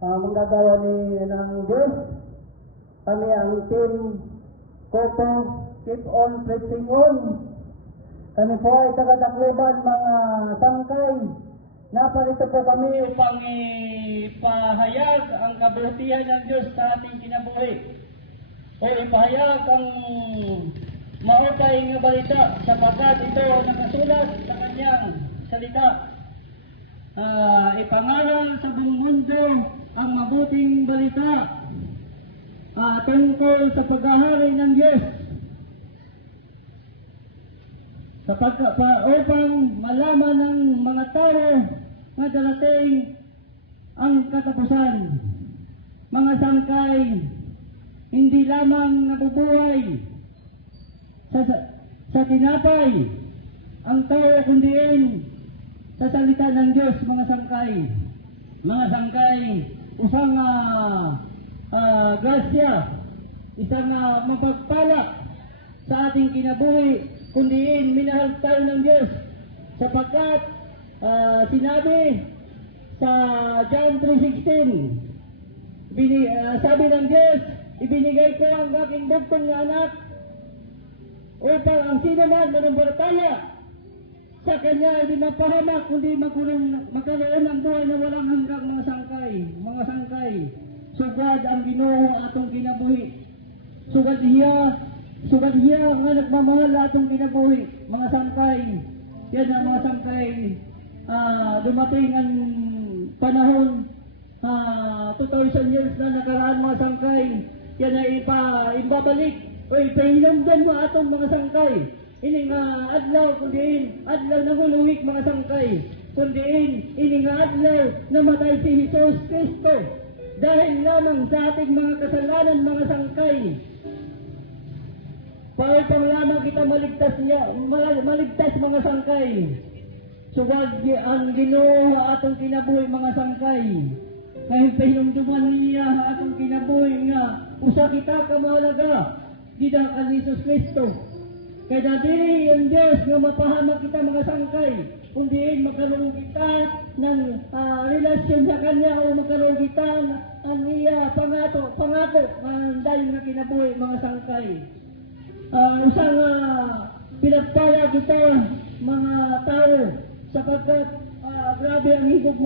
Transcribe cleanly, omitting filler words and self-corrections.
manggagawa ng Diyos. Kami ang team Kopo, Keep On Preaching On. Kami po ay taga-Tacloban, mga sangkay. Naparito po kami upang ipahayag ang kabutihan ng Diyos sa ating kinabuhi. O ipahayag ang mahusay na balita sapagkat ito nakasulat sa kanyang salita. Ipangaral sa buong mundo ang mabuting balita tungkol sa paghahari ng Diyos. Upang malaman ng mga tao na darating ang katapusan. Mga sangkay, hindi lamang nabubuhay sa tinapay ang tao kundiin sa salita ng Diyos, mga sangkay. Mga sangkay, isang grasya, isang mapagpala sa ating kinabuhi, kundiin minahal tayo ng Diyos sapagkat sinabi sa John 3:16, sabi ng Diyos, ibinigay ko ang aking bugtong na anak upang ang sino man mananampalataya sa kanya ay di mapahamak kundi magkaroon ng buhay na walang hanggang, mga sangkay. Sugad ang Ginoo atong kinabuhi. Sugad hiya ang nagmamahal atong kinabuhi, mga sangkay. Yan ang mga sangkay. Dumating ang panahon, 2,000 years na nakaraan, mga sangkay. Yan ay ibabalik o ipahinamdan mo atong mga sangkay. Ini nga adlaw kundiin adlaw na huluhik, mga sangkay. Kundiin ini nga adlaw namatay si Jesus Kristo dahil lamang sa ating mga kasalanan, mga sangkay. Paipang lamang kita maligtas, mga sangkay. Sugad ang Ginoo atong kinabuhi, mga sangkay. Kahit pahinumduman niya atong kinabuhi nga usa kita ka mahalaga dida kan Jesus Kristo. Kaya dili ang Diyos nga mapahamak kita, mga sangkay, kundiin magkaroon kita ng relasyon sa Kanya o magkaroon kita ang iya pangako ang dahil na kinabuhi, mga sangkay. Usang pinagpala kita, mga tao, sapagkat grabe ang higog